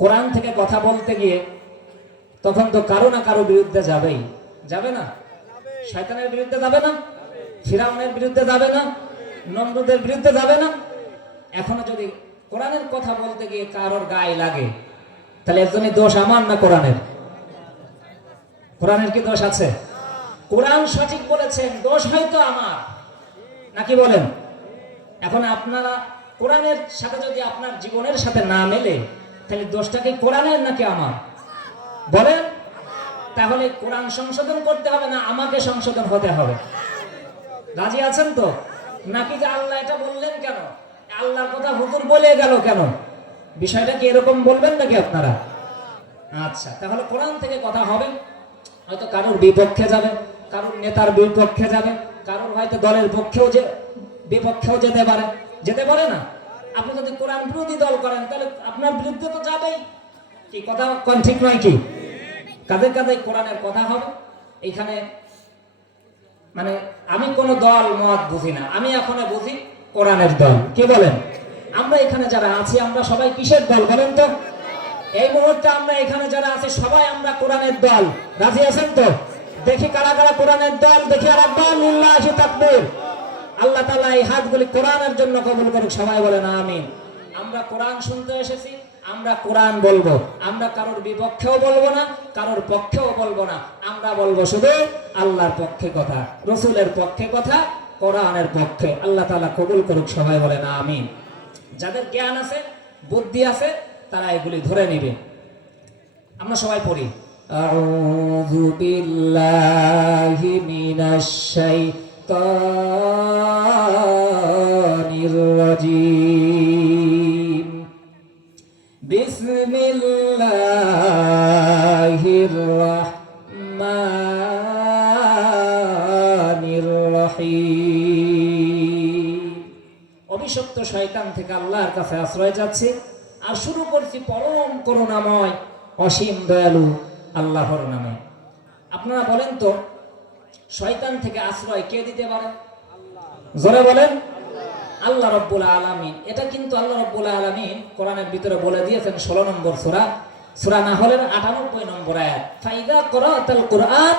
কোরআন থেকে কথা বলতে গিয়ে তখন তো কারো না কারো বিরুদ্ধে যাবেই, যাবে না? শয়তানের বিরুদ্ধে যাবে না? ফিরাউনের বিরুদ্ধে যাবে না? নমরুদের বিরুদ্ধে যাবে না? এখনো যদি কোরআনের কথা বলতে গিয়ে কারোর গায়ে লাগে, তাহলে একজনই দোষ আমার না কোরআনের? কোরআনের কি দোষ আছে? কোরআন সঠিক বলেছেন, দোষ হয়তো আমার, নাকি বলেন? এখন আপনারা কোরআনের সাথে যদি আপনার জীবনের সাথে না মেলে, তাহলে দোষটা কি কোরআনের নাকি আমার? বলেন। তাহলে কোরআন সংশোধন করতে হবে না আমাকে সংশোধন হতে হবে? রাজি আছেন তো? নাকি যে আল্লাহ এটা বললেন কেন, আল্লাহর কথা হুজুর বলে গেল কেন, বিষয়টা কি এরকম বলবেন নাকি আপনারা? আচ্ছা, তাহলে কোরআন থেকে কথা হবে, হয়তো কারোর বিপক্ষে যাবে, কারোর নেতার বিপক্ষে যাবে, কারোর হয়তো দলের পক্ষেও যে বিপক্ষেও যেতে পারে না? আপনি যদি কোরআন বিরোধী দল করেন, তাহলে আপনার বিরুদ্ধে তো যাবেই। কি কথা কোন ঠিক নয় কি? কাঁধে কাঁধে কোরআনের কথা হবে। এখানে মানে আমি কোন দল মত বুঝি না, আমি এখনো বুঝি কোরআনের দল। কি বলেন? আমরা এখানে যারা আছি, আমরা সবাই কিসের দল বলেন তো? এই মুহূর্তে আমরা এখানে যারা আছি সবাই আমরা কোরআনের দল। রাজি আছেন তো? দেখি কারা কারা কোরআনের দল, দেখি আর একবার লিল্লাহি তাকবীর। আল্লাহ তাআলা এই হাতগুলি কোরআনের জন্য কবুল করুক, সবাই বলেন আমিন। আমরা কোরআন শুনতে এসেছি, আমরা কোরআন বলবো, আমরা কারোর বিপক্ষেও বলবো না, কারোর পক্ষেও বলবো না, আমরা বলবো শুধু আল্লাহর পক্ষে কথা, রাসূলের পক্ষে কথা, কোরআনের পক্ষে। আল্লাহ তাআলা কবুল করুক, সবাই বলেন আমিন। যাদের জ্ঞান আছে, বুদ্ধি আছে, তারা এগুলি ধরে নেবে। আমরা সবাই পড়ি, আউযু বিল্লাহি মিনাশ শাইতানির রাজীম, বিসমিল্লাহির রাহমানির রহিম। অভিশপ্ত শয়তান থেকে আল্লাহর কাছে আশ্রয় চাচ্ছি, আর শুরু করছি পরম করুণাময় অসীম দয়ালু আল্লাহর নামে। আপনারা বলেন তো, শয়তান থেকে আশ্রয় কে দিতে পারে? জোরে বলেন। আল্লাহ রাব্বুল আলামিন। এটা কিন্তু আল্লাহ রাব্বুল আলামিন কোরআনের ভিতরে বলে দিয়েছেন 16 নম্বর সূরা, সূরা নাহলের 98 নম্বর আয়াত, ফাইদা করাতাল কুরআন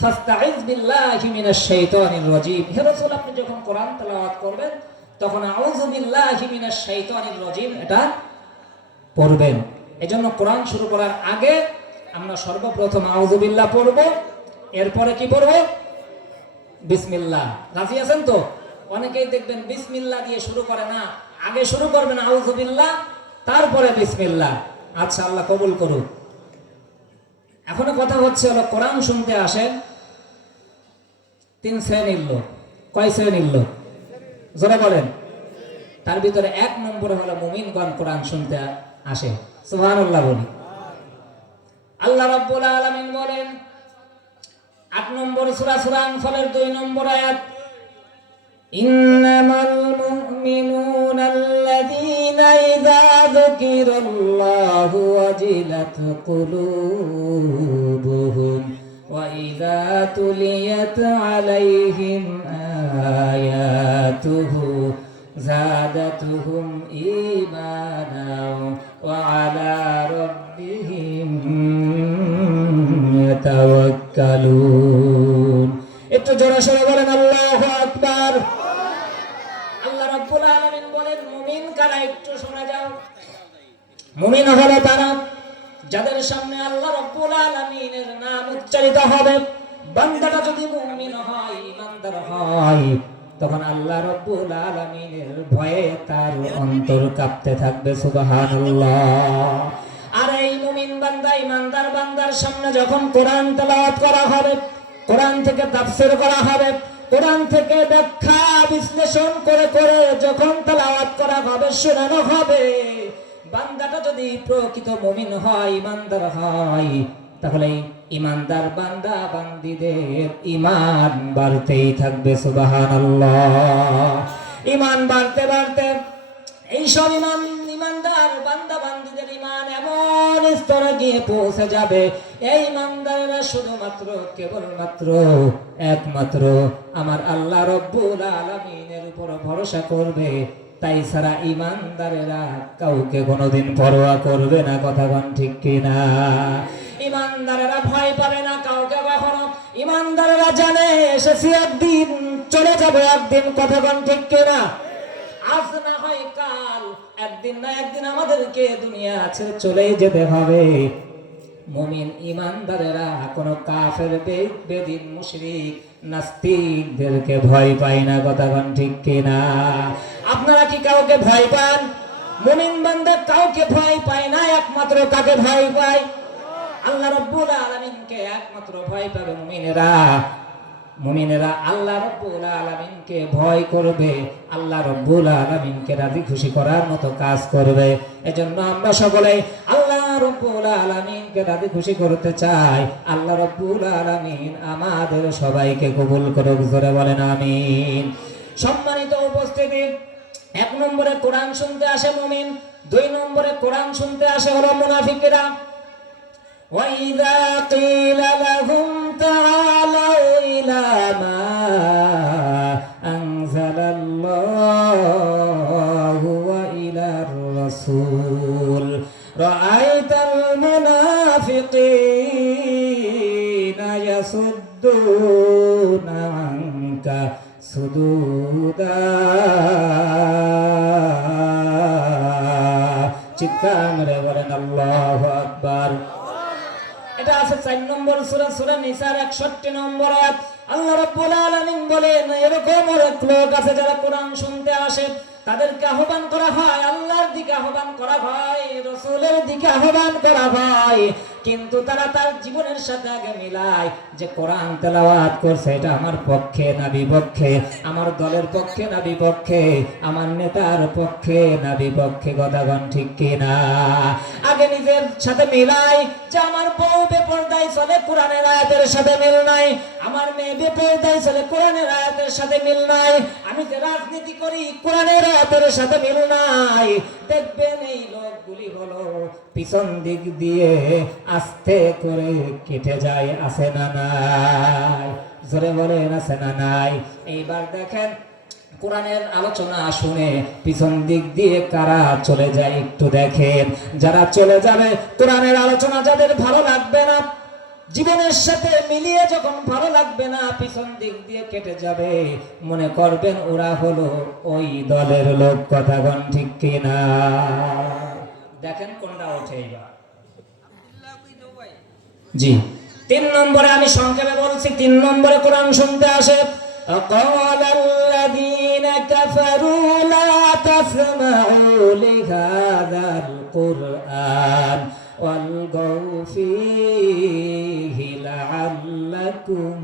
ফাস্তাইজ বিল্লাহি মিনাশ শাইতানির রাজীম। হে রাসূল, আপনি যখন কোরআন তেলাওয়াত করবেন, তখন আউযু বিল্লাহি মিনাশ শাইতানির রাজীম এটা পড়বেন। এজন্য কোরআন শুরু করার আগে আমরা সর্বপ্রথম আউযু বিল্লাহ পড়ব, এরপরে কি পড়ব? বিসমিল্লাহ। রাজি আছেন তো? অনেকেই দেখবেন বিসমিল্লাহ দিয়ে শুরু করে না, আগে শুরু করবেন আউযু বিল্লাহ, তারপরে বিসমিল্লাহ। আচ্ছা, আল্লাহ কবুল করুক। এখনো কথা হচ্ছে হলো, কোরআন শুনতে আসেন 3 শ্রেণীর লোক। কয় শ্রেণীর লোক? জোরে বলেন। তার ভিতরে 1 নম্বরে হলো মুমিনগণ কোরআন শুনতে আসে। সুবহানাল্লাহ বলি। আল্লাহ রাব্বুল আলামিন বলেন 8 নম্বর সূরা, সূরা আনফালের 2 নম্বর আয়াত, ইন্নামাল মুমিনুনা আল্লাযীনা ইযা যুকিরাল্লাহু ওয়াজিলাত কুলুবুহুম ওয়া ইযা তুলিয়াত আলাইহিম আয়াতুহু যাদাতুহুম ঈমানাও ওয়া আলা রাব্বিহিম ইয়াতাওয়াক্কালুন। একটু জোরে সরে বলেন আল্লাহু আকবার। আল্লাহ রাব্বুল আলামিন বলেন মুমিন কারা? একটু শোনা যাও। মুমিন হলো তারা যাদের সামনে আল্লাহ রাব্বুল আলামিনের নাম উচ্চারিত হবে। বান্দাটা যদি মুমিন হয়, ইমানদার হয়, তখন আল্লাহ রাব্বুল আলামিনের ভয়ে তার অন্তর কাঁপতে থাকবে। সুবহানাল্লাহ। আর এই মুমিন বান্দা, ইমানদার বান্দার সামনে যখন কোরআন তেলাওয়াত করা হবে, কোরআন থেকে তাফসীর করা হবে, কোরআন থেকে ব্যাখ্যা বিশ্লেষণ করে করে যখন তেলাওয়াত করা হবে, শোনানো হবে, বান্দাটা যদি প্রকৃত মুমিন হয়, ইমানদার হয়, তাহলে ইমানদার বান্দা বান্দীদের ঈমান বাড়তেই থাকবে। সুবহানাল্লাহ। ঈমান বাড়তে বাড়তে এইসব ইমানদার বান্দা বান্দীদের ঈমান এমন স্তরে গিয়ে পৌঁছে যাবে, এই ইমানদাররা শুধুমাত্র কেবলমাত্র একমাত্র আমার আল্লাহ রাব্বুল আলামিনের উপর ভরসা করবে, তাই ছাড়া ইমানদারেরা কাউকে কোনোদিন পরোয়া করবে না, কথা কোন ঠিক কিনা? ইমানদারেরা ভয় পাবে না কাউকে কখনো। ইমানদারেরা জানে এসেছি একদিন, চলে যাবে একদিন, কথা কোন ঠিক কিনা? আজ না হয় কাল, একদিন না একদিন আমাদেরকে দুনিয়া ছেড়ে চলেই যেতে হবে। মুমিন ইমানদারেরা কোনো কাফের, বেদিন, মুশরিক, নাস্তিকদেরকে ভয় পায় না, কথা কোন ঠিক কিনা? আপনারা কি কাউকে ভয় পান? মুমিন বান্দা কাউকে ভয় পায় না, একমাত্র কাকে ভয় পায়? আল্লাহ রাব্বুল আলামিনকে একমাত্র ভয় পাবে মুমিনেরা। মুমিনেরা আল্লাহ রাব্বুল আলামিনকে ভয় করবে, আল্লাহ রাব্বুল আলামিনকে রাজি খুশি করার মতো কাজ করবে। এজন্য আমরা সকলে আল্লাহ রাব্বুল আলামিনকে রাজি খুশি করতে চাই। আল্লাহ রাব্বুল আলামিন আমাদের সবাইকে কবুল করুক, জোরে বলেন আমিন। সম্মানিত উপস্থিতি, 1 নম্বরে কোরআন শুনতে আসে মুমিন, 2 নম্বরে কোরআন শুনতে আসে হলো মুনাফিকরা। وَإِذَا قِيلَ لَهُمْ تَعَالَوْا إِلَى مَا أَنزَلَ اللَّهُ وَإِلَى الرَّسُولِ رَأَيْتَ الْمُنَافِقِينَ يَصُدُّونَ عَنكَ صُدُودًا। চিৎকার মেরে বলেন আল্লাহু আকবার। এটা আছে 4 নম্বর সূরা, সূরা নিসার 61 নম্বর আয়াত। আল্লাহ রাব্বুল আলামিন বলেন, এরকম অনেক লোক আছে যারা কোরআন শুনতে আসে, তাদেরকে আহ্বান করা হয়, আল্লাহর দিকে আহ্বান করা হয়, রাসূলের দিকে আহ্বান করা হয়, কিন্তু তারা তার জীবনের সাথে আগে মিলায় যে কোরআন তেলাওয়াত করছে এটা আমার পক্ষে না বিপক্ষে, আমার দলের পক্ষে না বিপক্ষে, আমার নেতার পক্ষে না বিপক্ষে, কথা কোন ঠিক কিনা? আগে নিজের সাথে মিলাই যে আমার বউ বেপরদায় চলে, কোরআনের আয়াতের সাথে মিল নাই, আমার মেয়ে বেপরদায় চলে, কোরআনের আয়াতের সাথে মিল নাই, আমি যে রাজনীতি করি, কোরআনের আয়াতের সাথে মিল নাই। দেখবেন এই লোকগুলি হলো পিছন দিক দিয়ে আস্তে করে কেটে যায়, আছে না নাই? জোরে বলেন আছে না নাই? এইবার দেখেন কোরআনের আলোচনা শুনে পিছন দিক দিয়ে কারা চলে যায় একটু দেখেন। যারা চলে যাবে, কোরআনের আলোচনা যাদের ভালো লাগবে না, জীবনের সাথে মিলিয়ে যখন ভালো লাগবে না, পিছন দিক দিয়ে কেটে যাবে, মনে করবেন ওরা হলো ওই দলের লোক, কথা কোন ঠিক কিনা? দেখেন কোনটা ওঠে এবার। জি, 3 নম্বরে আমি সংক্ষেপে বলছি, 3 নম্বরে কোরআন শুনতে আসে। قال الذين كفروا لا تسمعوا لهذا القرآن والغوا فيه لعلكم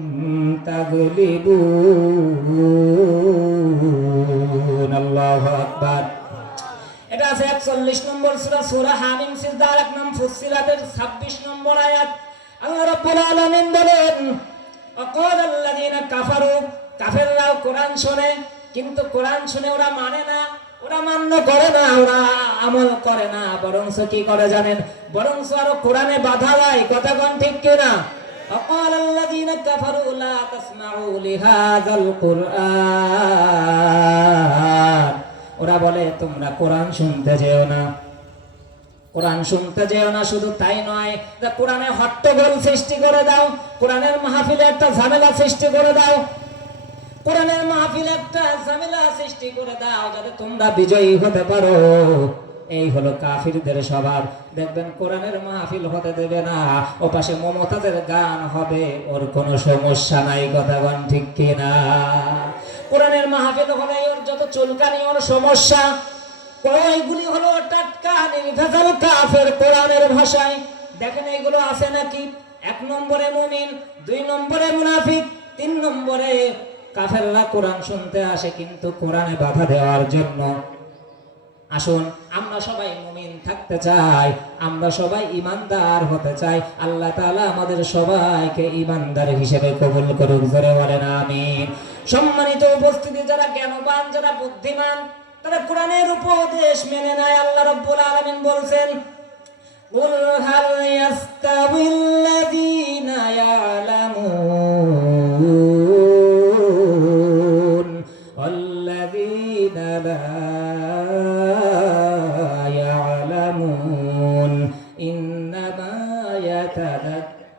تغلبون। আল্লাহু আকবার। এটা আছে 41 নম্বর সূরা, সূরা হামিম সিজদার 1 নম্বর ফুসসিলাতের 26 নম্বর আয়াত। আল্লাহ রাব্বুল আলামিন বলেন, وقال الذين كفروا, কাফেররাও কোরআন শোনে, কিন্তু কোরআন শুনে ওরা মানে না, ওরা মান্য করে না, ওরা আমল করে না, বরংস কি করে জানেন? বরংস আরো কোরআনে বাধা দেয়, কথা কোন ঠিক কিনা? وقال الذين كفروا لا تسمعوا لهذا القرآن, ওরা বলে তোমরা কোরআন শুনতে যেও না, কোরআন শুনতে যেও না। শুধু তাই নয়, কোরআনে হট্টগোল সৃষ্টি করে দাও, কোরআনের মাহফিলে একটা ঝামেলা সৃষ্টি করে দাও, কোরআনের মাহফিলে একটা ঝামেলা সৃষ্টি করে দাও যাতে তোমরা বিজয়ী হতে পারো। এই হলো কাফিরদের স্বভাব। দেখবেন কোরআনের মাহফিল হতে দেবে না, ও পাশে মমতাজের গান হবে, ওর কোনো সমস্যা নাই, কথা কোন ঠিক কিনা? কোরআনের মাহফিল হলে ওর যত চুলকানি, ওর সমস্যা, এইগুলি হলো টাটকা নির্ভেজাল কাফের কোরআনের ভাষায়। দেখেন এইগুলো আছে নাকি? 1 নম্বরে মুমিন, 2 নম্বরে মুনাফিক, 3 নম্বরে কাফেররা কোরআন শুনতে আসে কিন্তু কোরআনে বাধা দেওয়ার জন্য। আসুন আমরা সবাই মুমিন থাকতে চাই, আমরা সবাই ইমানদার হতে চাই। আল্লাহ তাআলা আমাদের সবাইকে ইমানদার হিসেবে কবুল করুক, জোরে বলেন আমিন। সম্মানিত উপস্থিতি, যারা জ্ঞানবান, যারা বুদ্ধিমান, তারা কোরআনের উপদেশ মেনে নেয়। আল্লাহ রাব্বুল আলামিন বলছেন, কুল হাল ইয়াস্তাবিল্লাযীনা ইয়ালামুন ওয়াল্লাযীনা লা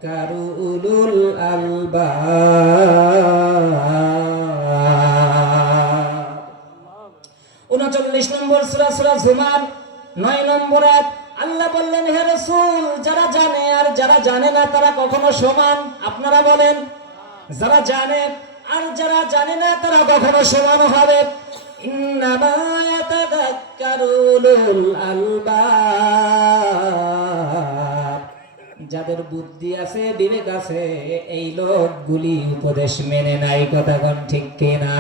ইয়াতাযাক্কারু উলুল আলবাব। 39 নম্বর সূরা, সূরা জুমার 9 নম্বর আয়াত। আল্লাহ বললেন, হে রাসূল, যারা জানে আর যারা জানে না তারা কখনো সমান? আপনারা বলেন, যারা জানে আর যারা জানে না তারা কখনো সমান হবে? ইন্নামা ইয়াতাযাক্কারু উলুল আলবাব। যাদের বুদ্ধি আছে, বিবেক আছে, এই লোকগুলি উপদেশ মেনে নাই। কথা কোন ঠিক কিনা?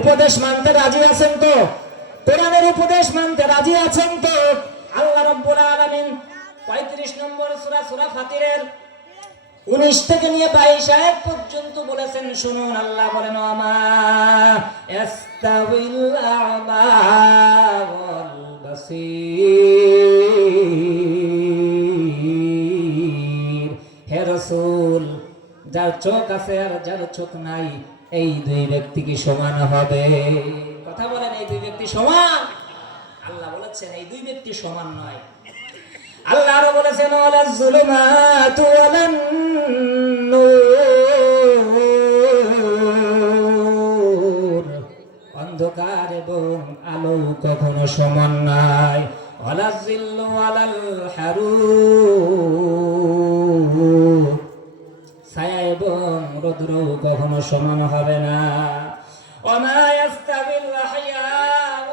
উপদেশ মানতে রাজি আছেন তো? কোরআনের উপদেশ মানতে রাজি আছেন তো? আল্লাহ রাব্বুল আলামিন 35 নম্বর সূরা, সূরা ফাতিরের 19 থেকে নিয়ে 22 আয়াত পর্যন্ত বলেছেন, শুনুন। আল্লাহ বলেন, আমা ইস্তাউইল আ'মা ওয়াল বাসীর। হে রাসূল, যার চোখ আছে আর যার চোখ নাই, এই দুই ব্যক্তি কি সমান হবে? কথা বলেন, এই দুই ব্যক্তি সমান? আল্লাহ বলেছেন এই দুই ব্যক্তি সমান নয়। আল্লাহ আরো বলেছেন, ওয়ালাজ যুলুমাতু ওয়ালান নূর। অন্ধকার এবং আলো কখনো সমান নয়। ওয়ালাজ জিল্লু ওয়ালাল হারুর। ছায়া এবং রৌদ্র কখনো সমান হবে না। ওয়ামা ইয়াস্তাবিল আহইয়া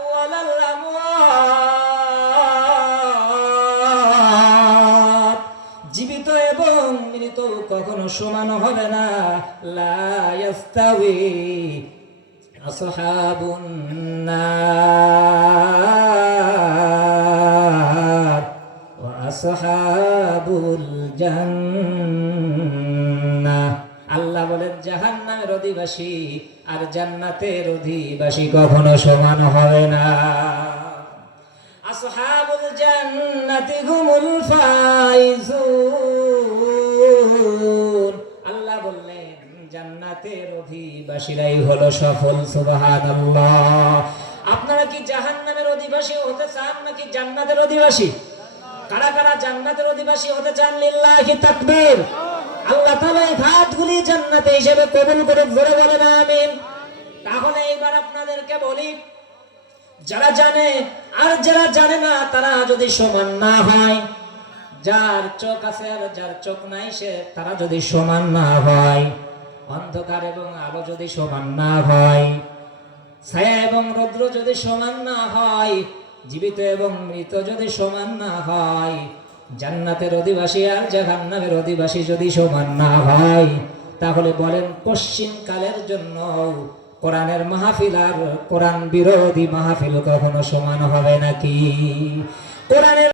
ওয়ালাল আমওয়াত। জীবিত এবং মৃত কখনো সমান হবে না। লা ইয়াস্তাউই আসহাবুন নার ওয়া আসহাবুল জান্নাহ। আল্লাহ বলেন, জাহান্নামের অধিবাসী আর জান্নাতের অধিবাসী কখনো সমান হবে না। আসহাবুল জান্নাতি হুমুল ফাইজুন। আল্লাহ বললেন, জান্নাতের অধিবাসীরাই হলো সফল। সুবহানাল্লাহ। আপনারা কি জাহান্নামের অধিবাসী হতে চান নাকি জান্নাতের অধিবাসী? কারা কারা জান্নাতের অধিবাসী হতে চান? লিল্লাহি তাকবীর। আল্লাহ তাআলা এই ভাতগুলি জান্নাতে হিসেবে কবুল করে, জোরে বলেন আমিন। তাহলে এবার আপনাদেরকে বলি, যারা জানে আর যারা জানে না তারা যদি সমান না হয়, যার চোখ আছে আর যার চোখ নাই সে তারা যদি সমান না হয়, অন্ধকার এবং আলো যদি সমান না হয়, ছায়া এবং রৌদ্র যদি সমান না হয়, জীবিত এবং মৃত যদি সমান না হয়, জান্নাতের অধিবাসী আর জাহান্নামের অধিবাসী যদি সমান না হয়, তাহলে বলেন পশ্চিম কালের জন্য কোরআনের মাহফিল আর কোরআন বিরোধী মাহফিল কখনো সমান হবে নাকি? কোরআনের